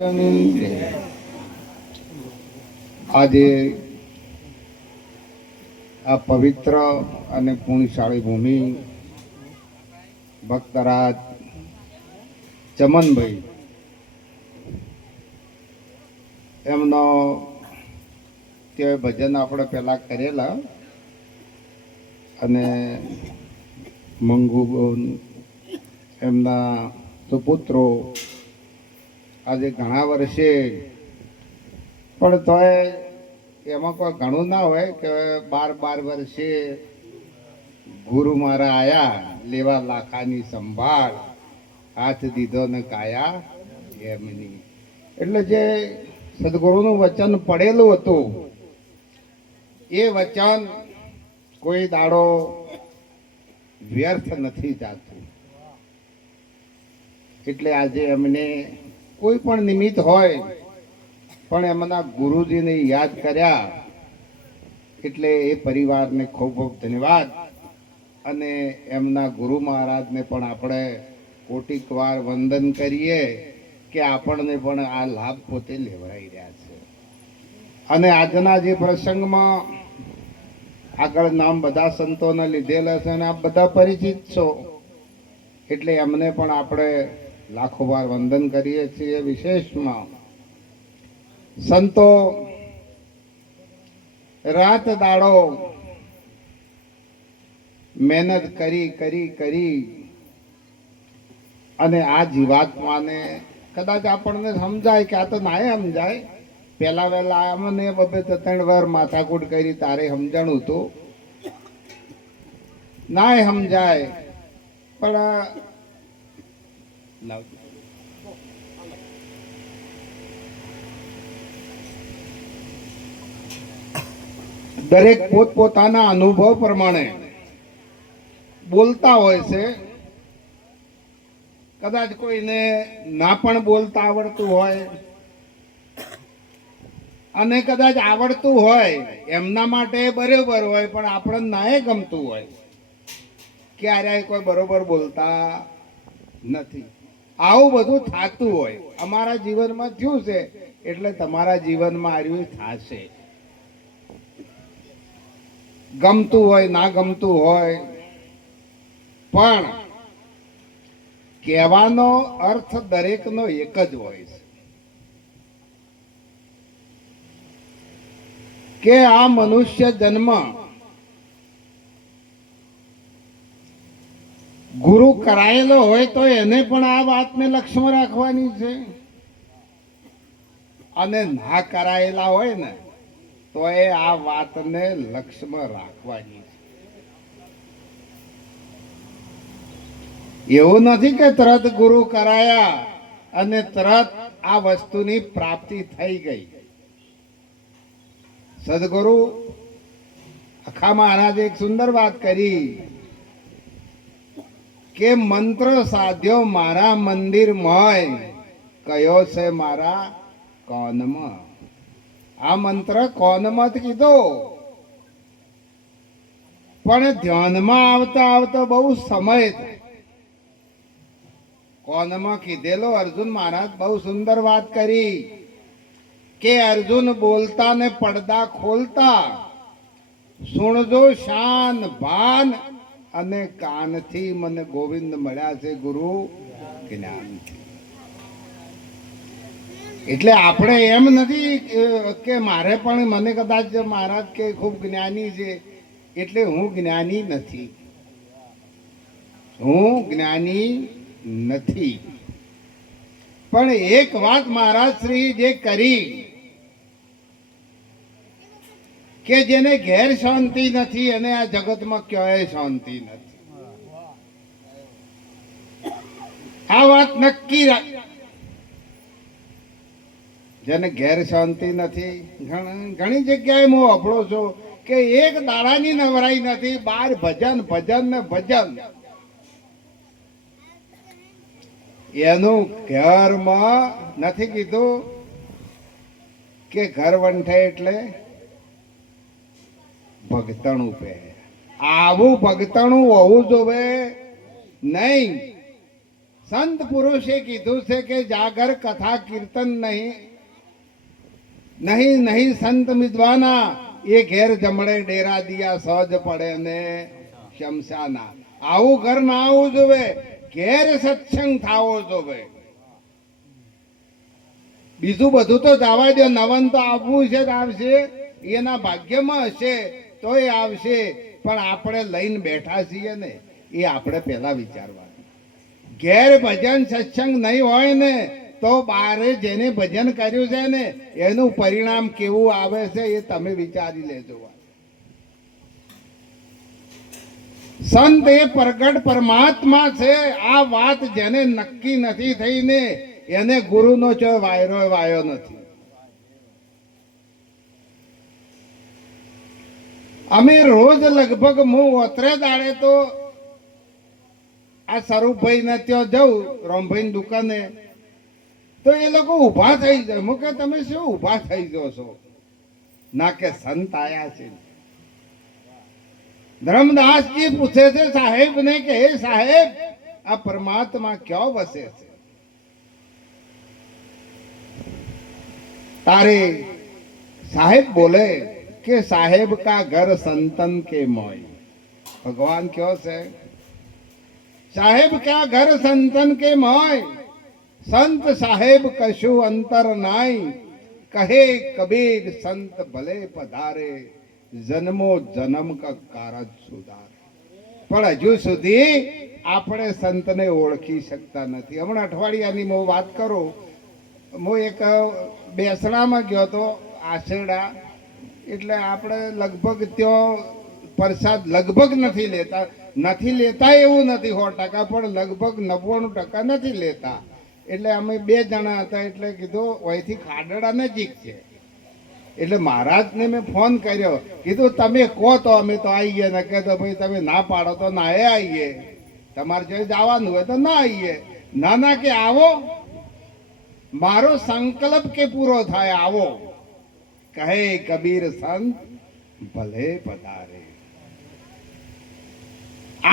આજે આ પવિત્ર અને પુણ્યશાળી ભૂમિ ભક્તરાજ ચમનભાઈ એમનો તે ભજન આપણે પહેલાં કરેલા અને મંગુબોન એમના સુપુત્રો આજે ઘણા વર્ષે પણ તોય એમાં કોઈ ઘણું ના હોય કે 12 વર્ષે ગુરુ મારા આયા લેવા લાખાની સંભાળ હાથ દીધો ને કાયા એમની. એટલે જે સદગુરુનું વચન પડેલું હતું એ વચન કોઈ દાડો વ્યર્થ નથી જાતું. એટલે આજે એમને કોઈ પણ નિમિત્ત હોય પણ એમના ગુરુજીને યાદ કર્યા એટલે એ પરિવારને ખૂબ ખૂબ ધન્યવાદ. અને એમના ગુરુ મહારાજને પણ આપણે કોટિક વાર વંદન કરીએ કે આપણને પણ આ લાભ પોતે લેવડાવી રહ્યા છે. અને આજના જે પ્રસંગમાં આગળ નામ બધા સંતોને લીધેલા છે અને આપ બધા પરિચિત છો એટલે એમને પણ આપણે લાખો વાર વંદન કરીએ છીએ. વિશેષમાં સંતો રાત દાડો મહેનત કરી કરી કરી અને આ જીવાત્માને કદાચ આપણને સમજાય કે આ તો ના સમજાય. પહેલા વહેલા અમને 2-3 વાર માથાકૂટ કરી તારે સમજાણું હતું ના સમજાય. પણ દરેક પોતપોતાના અનુભવ પ્રમાણે બોલતા હોય છે. કદાચ કોઈને ના પણ બોલતા આવડતું હોય અને કદાચ આવડતું હોય એમના માટે બરોબર હોય પણ આપણને નાય ગમતું હોય કે અરે કોઈ બરોબર બોલતા નથી. આવું બધું થતું હોય. અમારા જીવનમાં થયું છે એટલે તમારા જીવનમાં આવ્યું થશે. ગમતું હોય ના ગમતું હોય પણ કહેવાનો અર્થ દરેકનો એક જ હોય છે કે આ મનુષ્ય જન્મ ગુરુ કરાયેલો હોય તો એને પણ આ વાતને લક્ષ્યમાં રાખવાની છે અને ના કરાયેલા હોય ને તો એ આ વાતને લક્ષ્યમાં રાખવાની છે. એવું નથી કે તરત ગુરુ કરાયા અને તરત આ વસ્તુની પ્રાપ્તિ થઈ ગઈ. સદગુરુ અખા મહારાજે એક સુંદર વાત કરી કે મંત્ર સાધ્યો મારા મંદિરમાં કયો છે મારા કોનમાં. આ મંત્ર કોનમાં કીધો પણ ધ્યાનમાં આવતા આવતા બહુ સમય થાય. કોનમાં કીધેલો અર્જુન મહારાજ બહુ સુંદર વાત કરી કે અર્જુન બોલતા ને પડદા ખોલતા સુણજો શાન ભાન અને કાનથી મને ગોવિંદ મળ્યા છે ગુરુ જ્ઞાન. એટલે આપણે એમ નથી કે મારે પણ મને કદાચ મહારાજ કે ખૂબ જ્ઞાની છે એટલે હું જ્ઞાની નથી. હું જ્ઞાની નથી. પણ એક વાત મહારાજ શ્રી જે કરી કે જેને ઘેર શાંતિ નથી અને આ જગતમાં ક્યાંય શાંતિ નથી. આ વાત નક્કી રાખ. જેને ઘેર શાંતિ નથી ઘણી જગ્યાએ હું અભળો છું કે એક દાડાની નવરાઈ નથી, 12 ભજન ભજન ને ભજન. એનું ઘરમાં નથી કીધું કે ઘર વંઠે એટલે ભગતણું પે. આવું ભગતણું હોવું જોવે નહીં. સંત પુરુષે કીધું છે કે જાગર કથા કીર્તન નહીં નહીં નહીં સંત વિદ્વાના એ ઘેર જમણે ડેરા દિયા સહજ પડે ને શમશાના. આવું ઘર ના આવવું જોવે, ઘેર સત્સંગ થાવો જોવે. બીજું બધું તો જવા દો, નવન તો આવવું છે તો આવશે, એના ભાગ્યમાં હશે તો એ આવશે, પણ આપણે લઈને બેઠા છીએ ને એ આપણે પહેલા વિચારવાનું. ઘેર ભજન સત્સંગ નહીં હોય ને તો બારે જેને ભજન કર્યું છે ને એનું પરિણામ કેવું આવે છે એ તમે વિચારી લેજો. સંત એ પ્રગટ પરમાત્મા છે. આ વાત જેને નક્કી નથી થઈ ને એને ગુરુનો ચો વાયો નથી. અમે રોજ લગભગ હું ઓતરે દાડે તો આ સ્વરૂપભાઈ ને ત્યાં જઉં રોમભાઈ દુકાને, તો એ લોકો ઉભા થઈ જાય. હું કે તમે શું ઉભા થઈ જાઓ છો? ના કે સંત આયા છે. ધર્મદાસજી પૂછે છે સાહેબ ને કે હે સાહેબ આ પરમાત્મા ક્યાં વસે છે? તારે સાહેબ બોલે કે સાહેબ કા ઘર સંતન કે મોય. ભગવાન ક્યો છે? સાહેબ ક્યા ઘર સંતન કે મોય, સંત સાહેબ કશું અંતર નાય, કહે કબીર સંત ભલે પધારે, જન્મો જન્મ કા કારજ સુધારે. પણ હજુ સુધી આપણે સંતને ઓળખી શકતા નથી. હમણાં અઠવાડિયાની હું વાત કરું, હું એક બેસણામાં ગયો તો આશેડા, એટલે આપણે લગભગ ત્યાં પ્રસાદ લગભગ નથી લેતા એવું નથી 100%, પણ લગભગ 99% નથી લેતા. એટલે અમે 2 જણા હતા, એટલે કીધું અહીંથી ખાડડા નજીક છે, એટલે મહારાજને મેં ફોન કર્યો, કીધું તમે કહો તો અમે તો આવીએ, ને કે તો ભાઈ તમે ના પાડો તો ના આવીએ, તમારે જો જવાનું હોય તો ના આવીએ. ના કે આવો, મારો સંકલ્પ કે પૂરો થાય, આવો. કહે કબીર સંત ભલે પધારે.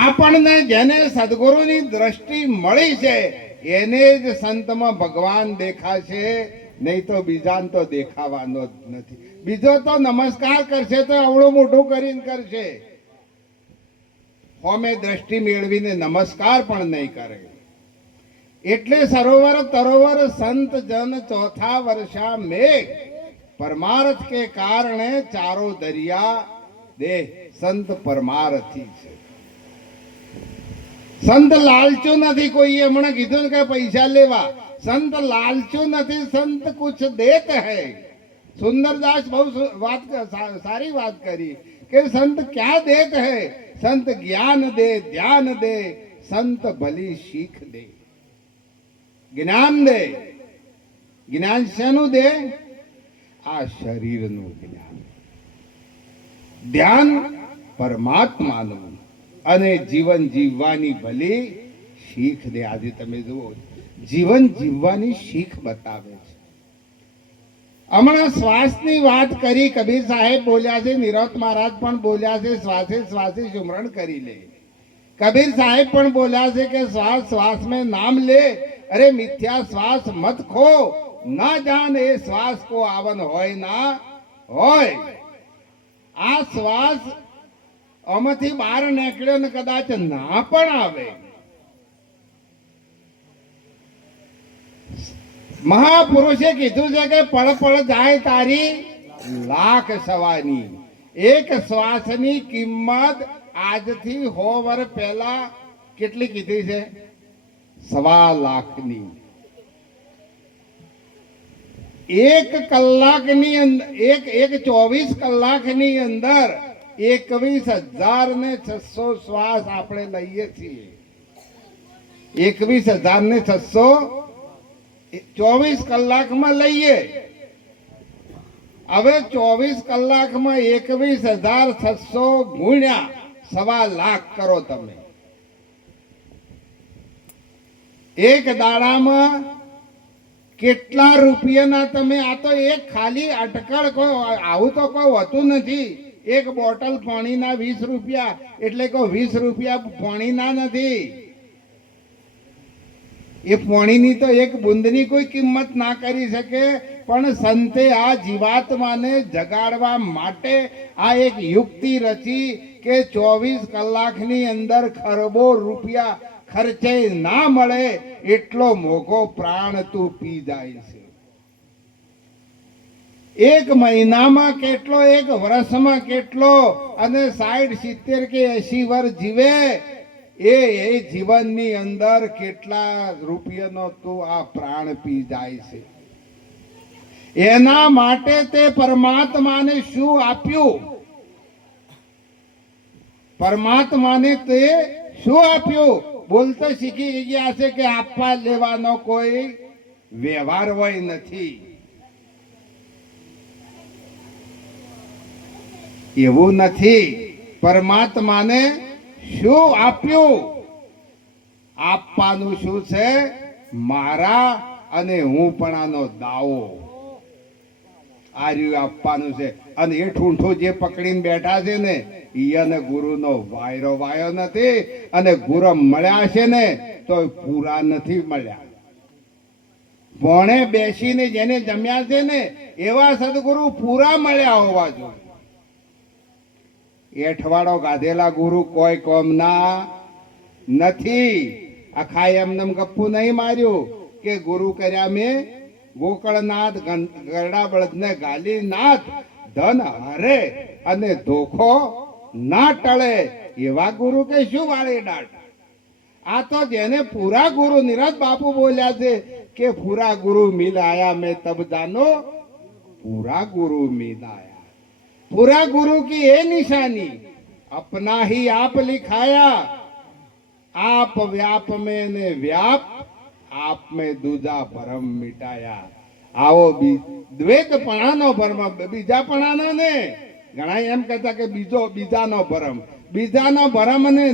આપણને જેને સદગુરુની દ્રષ્ટિ મળી છે એને જ સંતમાં ભગવાન દેખાશે, નહીં તો બીજાને તો દેખાવાનો જ નથી. બીજો તો નમસ્કાર કરશે તો અવળું મોટું કરીને કરશે, હોમે દ્રષ્ટિ મેળવીને નમસ્કાર પણ નહીં કરે. એટલે સરોવર તરોવર સંત જન ચોથા વર્ષા મેઘ, પરમાર્થ કે કારણે ચારો દરિયા દેહ. સંત પરમાર્થી છે. સંત લાલચુ નથી. કોઈ હમણાં કીધું ને કે પૈસા લેવા, સંત લાલચુ નથી, સંત કુછ દેત હૈ. સુંદરદાસ બહુ વાત સારી વાત કરી કે સંત ક્યાં દેત હૈ? સંત જ્ઞાન દે, ધ્યાન દે, સંત ભલી શીખ દે. જ્ઞાન દે. જ્ઞાન શેનું દે? આ શરીરનું જ્ઞાન. ધ્યાન પરમાત્માનું, અને જીવન જીવવાની ભલી શીખ દે. આજે તમે જુઓ જીવન જીવવાની શીખ બતાવે છે. હમણાં શ્વાસની વાત કરી, કબીર સાહેબ બોલ્યા છે, નિરત મહારાજ પણ બોલ્યા છે, શ્વાસે શ્વાસે સુમરણ કરી લે. કબીર સાહેબ પણ બોલ્યા છે કે શ્વાસ શ્વાસ में नाम ले, अरे मिथ्या श्वास मत खो, ना जान એ શ્વાસ કો આવન હોય ના હોય. આ શ્વાસ આમાંથી બહાર નીકળ્યો ને કદાચ ના પણ આવે. મહાપુરુષે કીધું છે કે પળ પળ જાય તારી લાખ સવાની. એક શ્વાસની કિંમત આજથી 100 વર્ષ પહેલા કેટલી કીધી છે? 1.25 લાખની. 1 કલાકની અંદર, એક 24 કલાકની અંદર 21,600 શ્વાસ આપણે લઈએ છીએ. 21,600 24 કલાકમાં લઈએ. હવે 24 કલાકમાં 21,600 ગુણ્યા 1.25 લાખ કરો તમે. એક દાડામાં કેટલા રૂપિયાના તમે? આ તો એક ખાલી અટકળ, કોઈ આવું તો કોઈ હોતું નથી. એક બોટલ પાણીના 20 રૂપિયા, એટલે કોઈ 20 રૂપિયા પાણીના નથી. એ પોણીની તો એક બુંદની કોઈ કિંમત ના કરી શકે, પણ સંતે આ જીવાત્માને જગાડવા માટે આ એક યુક્તિ રચી કે 24 કલાકની અંદર ખરબો રૂપિયા ખર્ચે ના મળે એટલો મોઘો પ્રાણ તું પી જાય છે. એક મહિનામાં કેટલો, એક વર્ષમાં કેટલો, અને 60 70 કે 80 વર્ષ જીવે એ જીવનની અંદર કેટલા રૂપિયાનો તું આ પ્રાણ પી જાય છે. એના માટે તે પરમાત્માને શું આપ્યું? પરમાત્માને તે શું આપ્યું? બોલતો શીખી ગયા છે કે આપવા લેવાનો કોઈ વ્યવહાર હોય નથી. એવું નથી. પરમાત્માને શું આપ્યું? આપવાનું શું છે? મારા અને હું પણ આનો દાવો. આ રહ્યું આપવાનું છે. અને એ ઠૂંઠો જે પકડીને બેઠા છે ને ઈયાને ગુરુનો વાયરો વાયો નથી, અને ગુરુ મળ્યા છે ને તો પૂરા નથી મળ્યા. ભોણે બેસીને જેને જમ્યા છે ને એવા સદગુરુ પૂરા મળ્યા હોવા જોઈએ. એઠવાડો ગાધેલા ગુરુ કોઈ કોમના નથી. આખા એમને ગપ્પુ નહીં માર્યું કે ગુરુ કર્યા મેં ગોકળનાથ ગરડા બળદને ગાલીનાથ ધન હરે અને ધોખો ના ટળે એવા ગુરુ કે શું વાળી દાટ. આ તો જેને પૂરા ગુરુ નિરત બાપુ બોલ્યા છે કે પૂરા ગુરુ મિલ આયા મેં તબ જાનો પૂરા ગુરુ મિલ આયા. पूरा गुरु की ये निशानी अपना ही आप लिखाया, आप व्याप में ने व्याप आप में दूजा भरम मिटाया. आओ द्वैतपणाનો ભરમ, બીજાપણાનો ને ઘણા એમ કહેતા કે બીજાનો ભરમ ને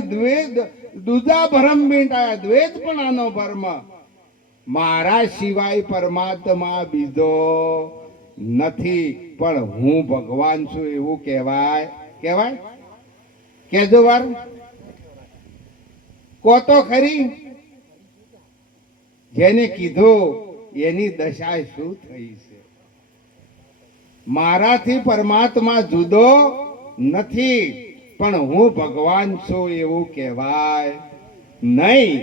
દૂજા ભરમ મિટાયા. દ્વૈતપણાનો ભરમ. મારા સિવાય પરમાત્મા બીજો નથી, પણ હું ભગવાન છું એવું કહેવાય? કહેવાય? કેજો વાર કો તો ખરી. જેને કીધું એની દશા શું થઈ છે? મારાથી પરમાત્મા જુદો નથી, પણ હું ભગવાન છું એવું કહેવાય નહીં.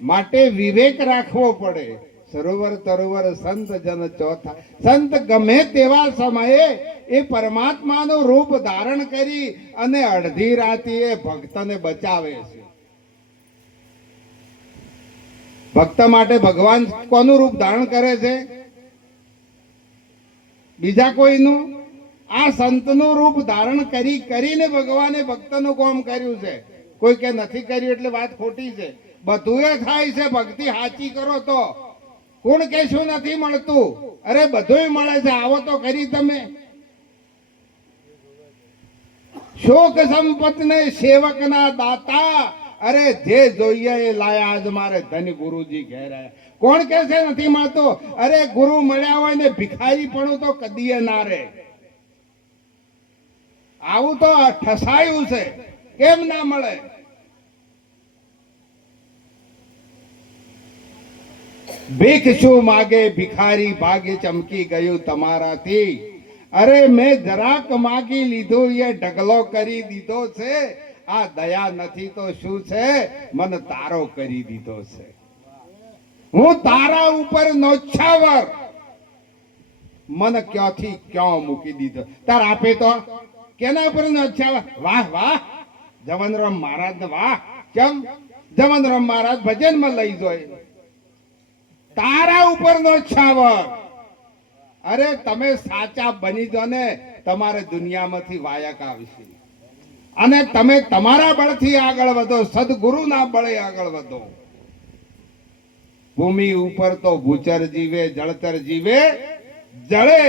માટે વિવેક રાખવો પડે. સરોવર તરોવર સંત જન ચોથા. સંત ગમે તેવા સમયે એ પરમાત્માનું રૂપ ધારણ કરી અને અડધી રાતે ભક્તને બચાવે છે. ભક્ત માટે ભગવાન કોનું રૂપ ધારણ કરે છે? બીજા કોઈનું? આ સંતનું રૂપ ધારણ કરીને ભગવાને ભક્તનું કામ કર્યું છે. કોઈ કે નથી કર્યું એટલે વાત ખોટી છે. બધું એ થાય છે. ભક્તિ સાચી કરો તો. કોણ કે શું નથી મળતું? અરે બધું મળે છે. આવો તો ખરી તમે. શોક સંપતને સેવકના દાતા. અરે જે જોઈએ એ લાયા. આજ મારે ધન ગુરુજી ઘેરાયા. કોણ કે છે નથી મળતો? અરે ગુરુ મળ્યા હોય ને ભિખારી પણ તો કદીએ ના રે. આવું તો ઠસાયું છે. કેમ ના મળે? ભીખ શું માગે ભિખારી ભાગે ચમકી ગયું તમારાથી. અરે મેં જરાક માગી લીધું એ ઢગલો કરી દીધો છે. આ દયા નથી તો શું છે? મને તારો કરી દીધો છે. હું તારા ઉપર નોછાવર. મન ક્યાંથી ક્યાં મૂકી દીધો. તાર આપે તો કેના ઉપર નોછાવર? વાહ વાહ જવનરામ મહારાજ ને વાહ. કેમ? જવનરામ મહારાજ ભજનમાં લઈ જાય. તારા ઉપર નો છાવર. અરે તમે સાચા બની જો ને તમારે દુનિયામાંથી વાયક આવશે. અને તમે તમારા બળથી આગળ વધો, સદગુરુના બળે આગળ વધો. ભૂમિ ઉપર તો ભૂચર જીવે, જળતર જીવે જળે.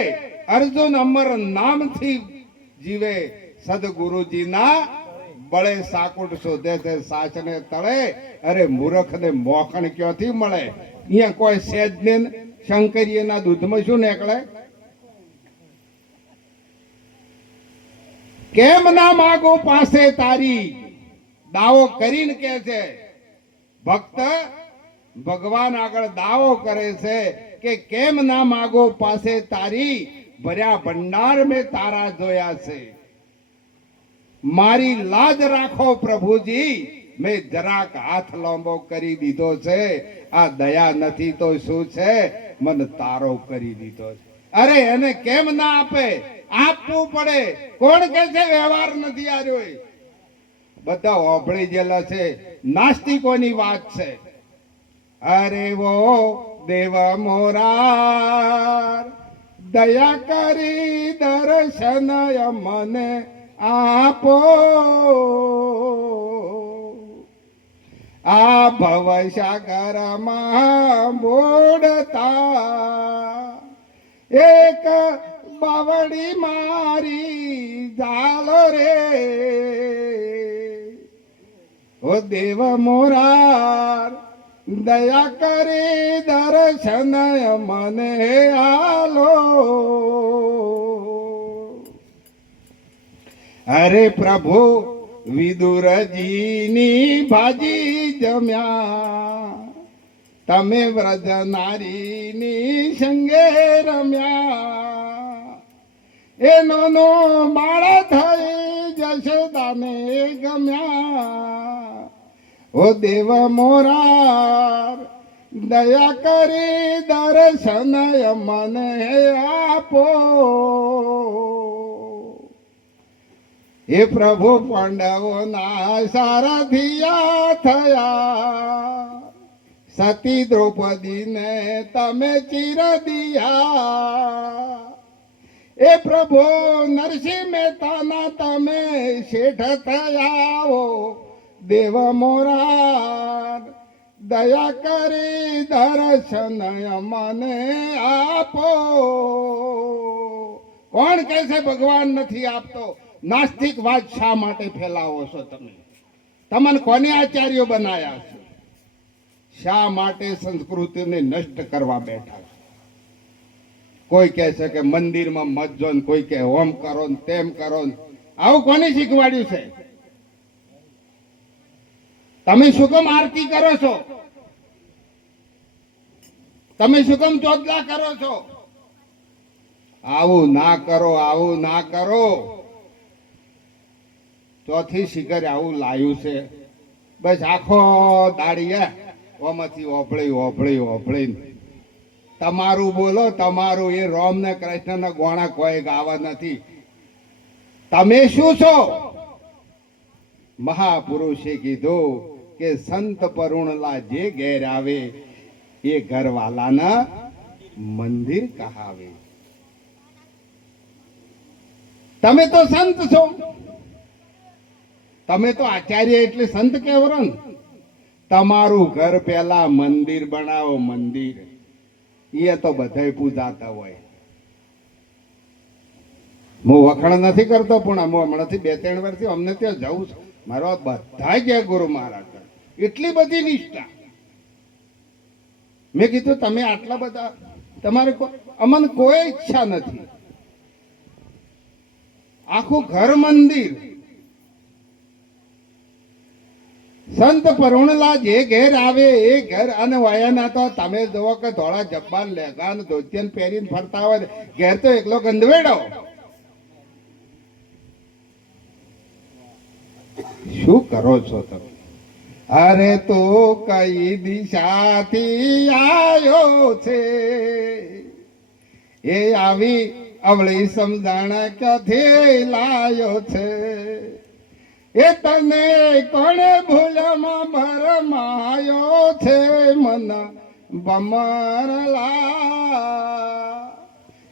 અર્જુન અમર નામથી જીવે. સદગુરુજીના બળે સાકુટ શોધે છે સાચને તળે. અરે મૂર્ખને મોખણ ક્યાંથી મળે? અહીંયા કોઈ સેજ ને શંકરીના દૂધમાં શું નીકળે? કેમ ના માગો પાસે તારી? દાવો કરીને કે છે ભક્ત ભગવાન આગળ દાવો કરે છે કે કેમ ના માગો પાસે તારી, ભર્યા ભંડાર મેં તારા જોયા છે. મારી લાજ રાખો પ્રભુજી, મેં જરાક હાથ લાંબો કરી દીધો છે. આ દયા નથી તો શું છે, મન તારો કરી દીધો છે. અરે એને કેમ ના આપે, આપવું પડે. કોણ કે છે વ્યવહાર નથી આવ્યો? બધા ઓભળી ગયેલા છે, નાસ્તિકોની વાત છે. અરે વો દેવ મોરાર, દયા કરી દર્શન મને આપો. આ ભવસાગરમાં બોડતા એક બાવડી મારી જાલ રે. ઓ દેવ મોરાર, દયા કરી દર્શન મને આલો. અરે પ્રભુ વિદુરજીની ભાજી જમ્યા, તમે વ્રજ નારીની સંગે રમ્યા. એનો નો બાળ થઈ જશોદાને ગમ્યા. ઓ દેવ મોરાર, દયા કરી દર્શન મને આપો. એ પ્રભુ પાંડવોના સારથિયા થયા, સતી દ્રૌપદીને તમે ચીર દિયા. એ પ્રભુ નરસિંહ મહેતાના તમે શેઠ થયા. દેવ મોરાર, દયા કરી દર્શન મને આપો. કોણ કહે છે ભગવાન નથી આપતો? નાસ્તિક વાત શા માટે ફેલાવો છો તમે? તમને કોને આચાર્યો બનાયા છે? શા માટે સંસ્કૃતિને નષ્ટ કરવા બેઠા છે? કોઈ કહે છે કે મંદિરમાં મત જો, કોઈ કે હોમ કરો ને તેમ કરો. આવું કોને શીખવાડ્યું છે? તમે શું કેમ આરતી કરો છો? તમે શું કેમ ચોદલા કરો છો? આવું ના કરો, આવું ના કરો. ચોથી શિખર આવું લાયું છે. બસ આખો દાડી ઓમાંથી ઓભળી ઓભળી ઓભળી તમારું બોલો, તમારું. એ રોમ ને કૃષ્ણ ના ગોણા કોઈ ગાવા નથી. તમે શું છો? મહાપુરુષે કીધું કે સંત પરુણલા જે ઘેર આવે એ ઘરવાલાના મંદિર કહાવે. તમે તો સંત છો, તમે તો આચાર્ય એટલે સંત કહેવરો ને. તમારું ઘર પેલા મંદિર બનાવો, મંદિર. એ તો બધાય પૂજાતા હોય. હું વખાણ નથી કરતો, પણ હમણાંથી 2-3 વર્ષથી અમને ત્યાં જવું છે. મારો બધા ગયા ગુરુ મહારાજ, એટલી બધી નિષ્ઠા. મેં કીધું તમે આટલા બધા, તમારે અમને કોઈ ઈચ્છા નથી. આખું ઘર મંદિર. સંત પરુણલા જે ઘેર આવે એ ઘર. અને વાયાના તો તમે જોવો કે ધોળા જબ્બાન લેગાન ધોતિયન પહેરીને ફરતા હોય, ઘેર તો એકલો ગંધવેડો. શું કરો છો તમે? અરે તો કઈ દિશાથી આવ્યો છે, એ આવી અવળી સમજણ ક્યાંથી લાયો છે. એ તને કોણે ભૂલમાં ભરમાયો છે, મન બમરલા.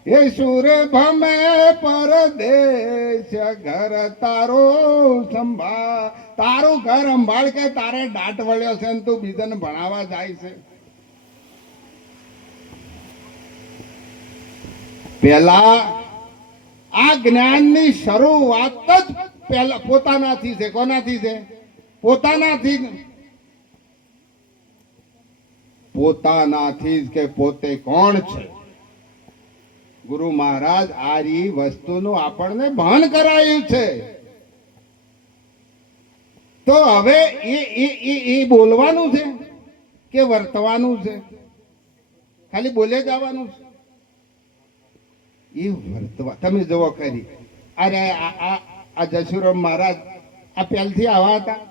એ સુર ભમે પરદેશ ઘર તારું સંભાળ. તારું ઘર સંભાળ કે તારે દાટ વળ્યો છે ને તું બીજાને ભણાવવા જાય છે? પેલા આ જ્ઞાનની શરૂઆત જ પેલા પોતાનાથી છે. કોનાથી છે? પોતાનાથી. પોતાનાથી જ કે પોતે કોણ છે. ગુરુ મહારાજ આ વસ્તુનું આપણને ભાન કરાયું છે. તો હવે એ બોલવાનું છે કે વર્તવાનું છે? ખાલી બોલે જવાનું છે? એ વર્તવા તમે જુઓ કરી. અરે આ જશુરામ મહારાજ આ પહેલથી આવા હતા?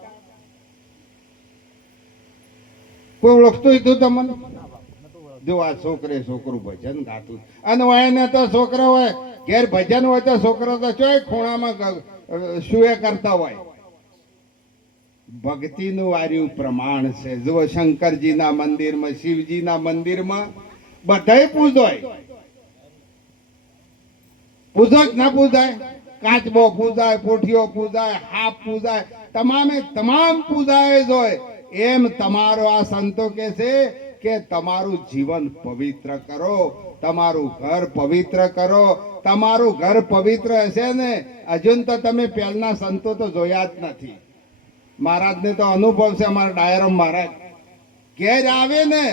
કોઈ ઓળખતું હતું તમને? જો આ છોકરું ભજન ગાતું, અને એને તો છોકરો હોય ઘેર ભજન હોય તો છોકરો તો ચોય ખૂણામાં સુએ કરતા હોય. ભક્તિનું વાર્યું પ્રમાણ છે. જુઓ શંકરજીના મંદિરમાં, શિવજીના મંદિરમાં બધાય પૂજોય. પૂજો જ ના પૂજાય? કાચબો પૂજાય, પોઠિયો પૂજાય, હાપ પૂજાય, તમામ પૂજાય જ હોય. એમ તમારો આ સંતો કે છે કે તમારું જીવન પવિત્ર કરો, તમારું ઘર પવિત્ર કરો. તમારું ઘર પવિત્ર હશે ને, હજુ તો તમે પહેલના સંતો તો જોયા જ નથી. મહારાજને તો અનુભવ છે. અમારા ડાયરમ મહારાજ ઘેર આવે ને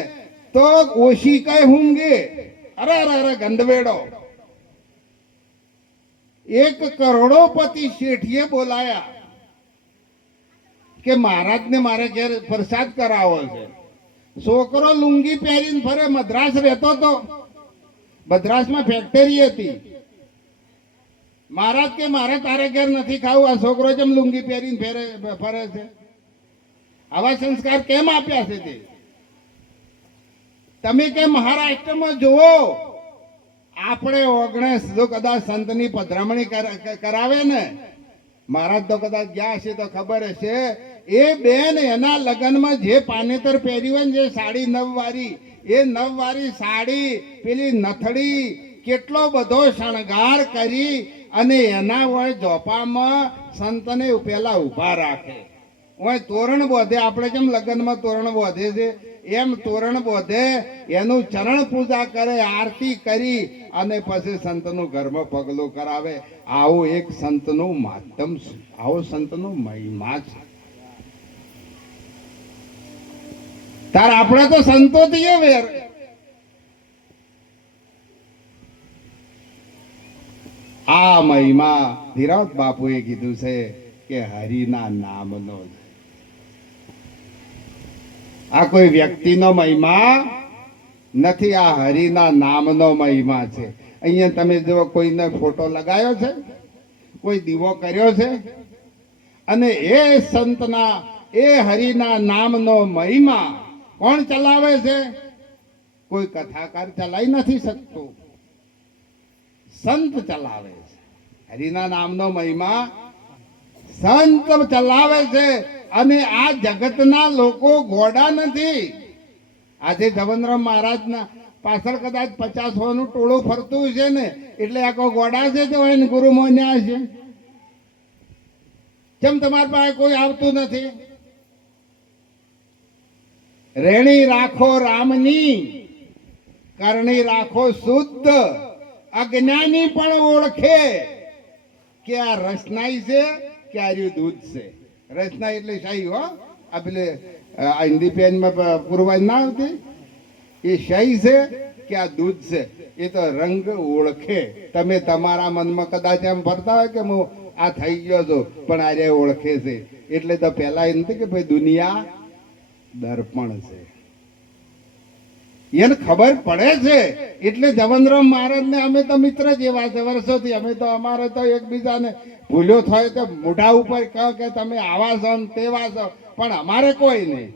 તો ઓછી કઈ ઊંઘે. અરે અરે અરે ગંધવેડો. 1 કરોડોપતિ શેઠીએ બોલાયા કે મહારાજને મારે ઘેર પ્રસાદ કરાવો છે. છોકરો લુંગી પહેરીને ફરે. મદ્રાસ રહેતો તો, મદ્રાસમાં ફેક્ટરી હતી. મહારાજ કે મારે તારે ઘેર નથી ખાવું. આ છોકરો જેમ લુંગી પહેરીને ફરે છે. આવા સંસ્કાર કેમ આપ્યા છે તે? તમે કે મહારાષ્ટ્રમાં જુઓ, આપણે 19 જો કદાચ સંતની પધરામણી કરાવે ને, મહારાજ તો કદાચ ગયા હશે તો ખબર હશે. એ બેન એના લગ્નમાં જે પાનેતર પહેરી હોય ને, જે સાડી 9 વાળી, એ 9 વાળી સાડી, પેલી નથડી, કેટલો બધો શણગાર કરી અને એના હોય જોપામાં સંતને પેલા ઉભા રાખે. હોય તોરણ બોધે. આપણે જેમ લગ્નમાં તોરણ બોધે છે એમ તોરણ બોધે, એનું ચરણ પૂજા કરે, આરતી કરી અને પછી સંતનું ઘરમાં પગલું કરાવે. આવું એક સંતનું માધ્યમ, આવો સંતનો મહિમા છે. તાર આપણે તો સંતો થઈએ વેર. આ મહિમા ધીરાજ બાપુએ કીધું છે કે હરિના નામનો. આ કોઈ વ્યક્તિનો મહિમા નથી, આ હરિના નામનો મહિમા છે. અહીંયા તમે જો કોઈને ફોટો લગાવ્યો છે, કોઈ દીવો કર્યો છે, અને એ સંતના, એ હરિના નામનો મહિમા કોણ ચલાવે છે? કોઈ કથાકાર ચલાવી નથી શકતો, સંત ચલાવે છે. હરિના નામનો મહિમા સંત ચલાવે છે. અને આ જગતના લોકો ઘોડા નથી. આજે જવનરામ મહારાજના પાછળ કદાચ 50-100નું ટોળું ફરતું છે ને, એટલે આખો ઘોડા છે તો એને ગુરુ મોન્યા છે. કેમ તમારી પાસે કોઈ આવતું નથી? રેણી રાખો રામની, કરણી રાખો શુદ્ધ. અજ્ઞાની પણ ઓળખે કે આ રસનાઈ છે કે આ દૂધ છે. રસનાઈ એટલે શાહી. હો, આ પેલે આ હિન્દી પેનમાં પૂરવાજ ના આવતી, એ શાહી છે કે આ દૂધ છે. એ તો રંગ ઓળખે. તમે તમારા મનમાં કદાચ એમ ફરતા હોય કે હું આ થઈ ગયો છું, પણ આ ઓળખે છે. એટલે તો પેલા એમ નથી કે ભાઈ દુનિયા દર્પણ છે, એને ખબર પડે છે. એટલે જવનરામ મહારાજને અમે તો મિત્ર જેવા છે વર્ષોથી. અમે તો અમારે તો એકબીજાને ભૂલ્યો થાય તો મોઢા ઉપર કહો કે તમે આવા છો ને તેવા છો, પણ અમારે કોઈ નહીં.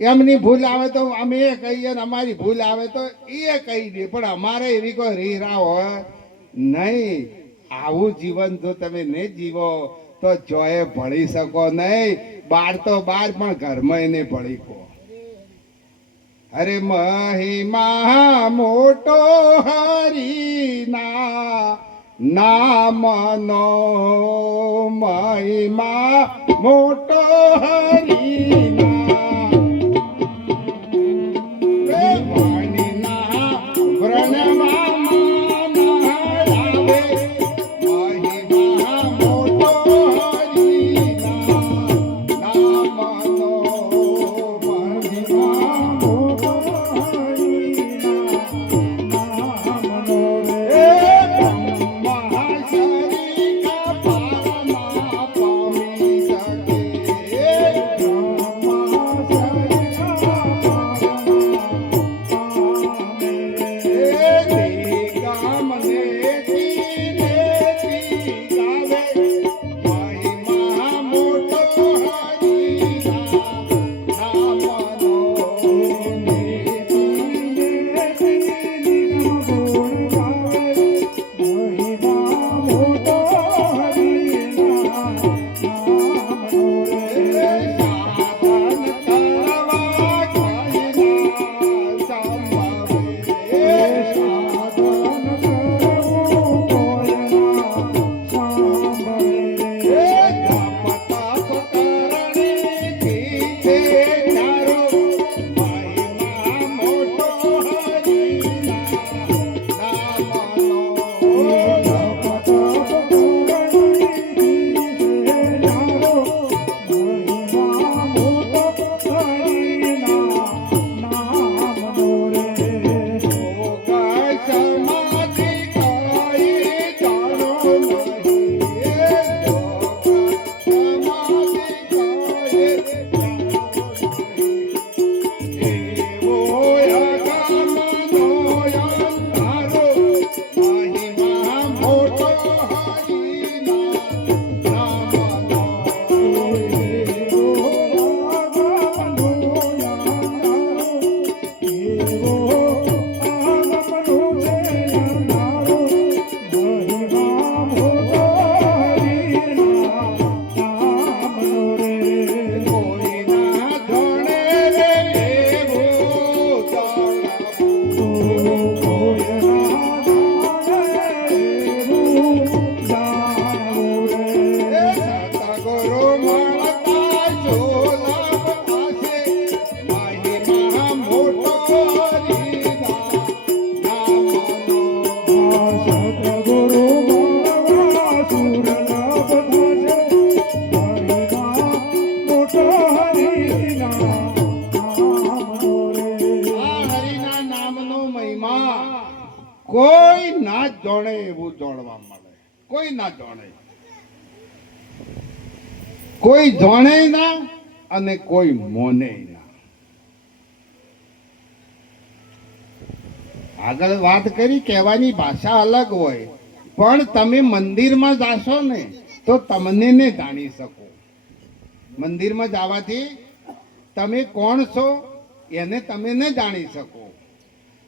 એમની ભૂલ આવે તો અમે એ કહીએ, ને અમારી ભૂલ આવે તો એ કહી દે, પણ અમારે એવી કોઈ રીહરા હોય નહીં. આવું જીવન જો તમે નહીં જીવો તો જોએ ભળી શકો નહીં. બાર તો બાર, પણ ઘરમાં નહીં ભળી કો. અરે મહિમા મોટો હરિના નામનો, મહિમા મોટો હરિના. કોઈ ના જાણે એવું જાણવા મળે. કોઈ ના જાણે, કોઈ જાણે ના અને કોઈ મોને ના. આગળ વાત કરી, કહેવાની ભાષા અલગ હોય, પણ તમે મંદિરમાં જાશો ને તો તમને ને જાણી શકો. મંદિરમાં જવાથી તમે કોણ છો એને તમે ને જાણી શકો.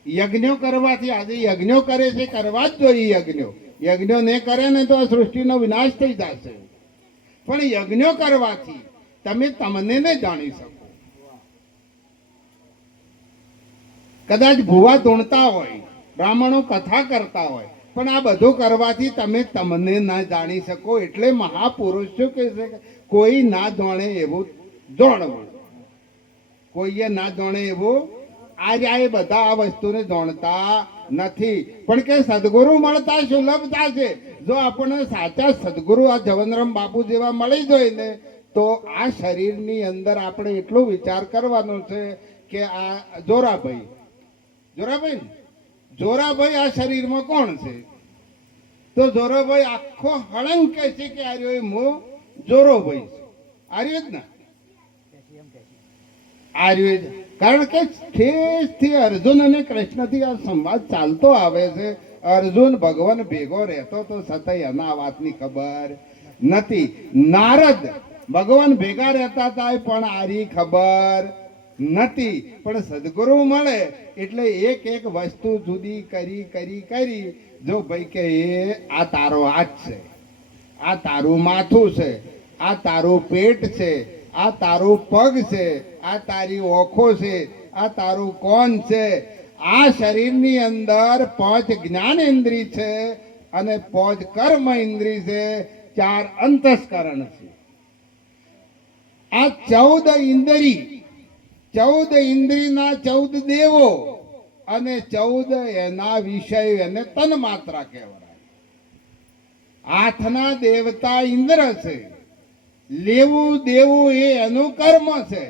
યજ્ઞો કરવાથી, આજે યજ્ઞો કરે છે, કરવા જ જોઈએ યજ્ઞો. યજ્ઞો ને કરે ને તો આ સૃષ્ટિનો વિનાશ થઈ જશે. પણ યજ્ઞો કરવાથી તમે તમને ને જાણી શકો. કદાચ ભુવા ધૂણતા હોય, બ્રાહ્મણો કથા કરતા હોય, પણ આ બધું કરવાથી તમે તમને ના જાણી શકો. એટલે મહાપુરુષ શું કહે છે? કોઈ ના જાણે એવું જાણવું. કોઈએ ના જાણે એવું આ બધા આ વસ્તુને જાણતા નથી. પણ કે સદગુરુ મળતા સુલભતા છે. જો આપણને સાચા સદગુરુ આ જવનરામ બાપુ જેવા મળી જાય ને તો આ શરીરની અંદર આપણે એટલો વિચાર કરવાનો છે કે આ જોરાભાઈ આ શરીરમાં કોણ છે? તો જોરાભાઈ આખો હળંગ કહે છે કે આર્યો હું જોરોભાઈ છું. આર્યો જ ને, આર્યો જ. કારણ કે ઠેસથી અર્જુન અને કૃષ્ણથી આ સંવાદ ચાલતો આવે છે. અર્જુન ભગવાન ભેગો રહેતો તો છતાંય એના વાતની ખબર નથી. નારદ ભગવાન ભેગા રહેતા હતા પણ આરી ખબર નથી. પણ સદગુરુ મળે એટલે એક એક વસ્તુ જુદી કરી કરી કરી. જો ભાઈ કે એ આ તારો હાથ છે, આ તારું માથું છે, આ તારું પેટ છે, આ તારું પગ છે, આ તારી ઓખો છે, આ તારું કોણ છે. આ શરીરની અંદર 5 જ્ઞાનેન્દ્રિય છે અને 5 કર્મ ઇન્દ્રિય છે, 4 અંતસ્કરણ છે. આ 14 ઇન્દ્રિયના 14 દેવો અને 14 એના વિષય એને તન માત્રા કહેવાય. હાથના દેવતા ઇન્દ્ર છે, લેવું દેવું એ એનું કર્મ છે.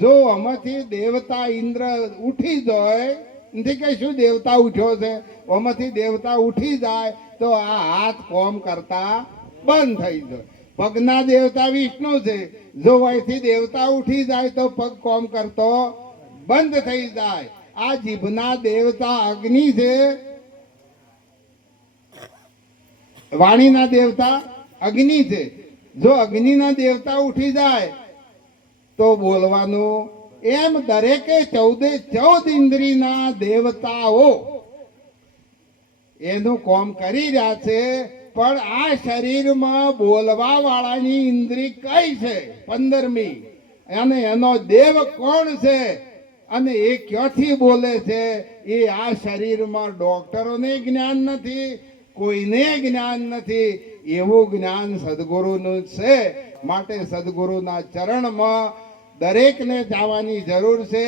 જો આમાંથી દેવતા ઇન્દ્ર ઉઠી જાય, નથી કે શું દેવતા ઉઠ્યો છે, આમાંથી દેવતા ઉઠી જાય તો આ હાથ કોમ કરતા બંધ થઈ જાય. પગના દેવતા વિષ્ણુ છે, જો અહીંથી દેવતા ઉઠી જાય તો પગ કોમ કરતો બંધ થઈ જાય. આ જીભના દેવતા અગ્નિ છે, વાણીના દેવતા અગ્નિ છે. જો અગ્નિના દેવતા ઉઠી જાય તો બોલવાનું. એમ દરેકે 14 ઇન્દ્રિયના દેવતાઓ એનું કામ કરી રહ્યા છે. પણ આ શરીરમાં બોલવા વાળાની ઇન્દ્રિય કઈ છે? 15મી. અને એનો દેવ કોણ છે અને એ ક્યાંથી બોલે છે? એ આ શરીરમાં ડોક્ટરોને જ્ઞાન નથી, કોઈને જ્ઞાન નથી. એવું જ્ઞાન સદગુરુનું છે. માટે સદગુરુના ચરણમાં દરેકને જવાની જરૂર છે.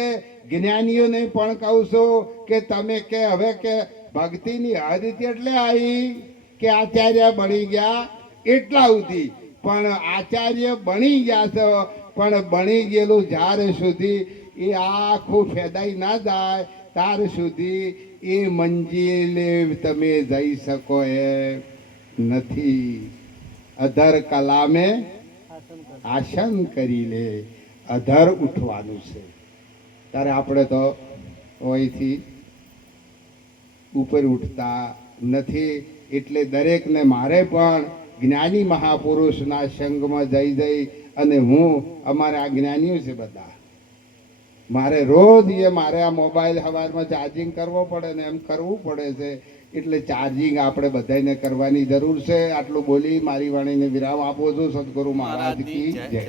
જ્ઞાનીઓને પણ કહું છું કે તમે કે હવે કે ભક્તિની હદ એટલે આવી કે આચાર્ય બની ગયા એટલા સુધી. પણ આચાર્ય બની ગયા છો, પણ બની ગયેલું જ્યાર સુધી એ આખું ફેદાઈ ના જાય ત્યાર સુધી એ મંજિલે તમે જઈ શકો એમ નથી. અધર કલામે આસન કરી લે, અધર ઉઠવાનું છે. ત્યારે આપણે તો અહીંથી ઉપર ઉઠતા નથી. એટલે દરેકને મારે પણ જ્ઞાની મહાપુરુષના સંગમાં જઈ અને હું અમારે આ જ્ઞાનીઓ છે બધા, મારે રોજ મારે આ મોબાઈલ સવારમાં ચાર્જિંગ કરવો પડે ને એમ કરવું પડે છે. એટલે ચાર્જિંગ આપણે બધાને કરવાની જરૂર છે. આટલું બોલી મારી વાણીને વિરામ આપું છું. સદગુરુ મહારાજ કી જય.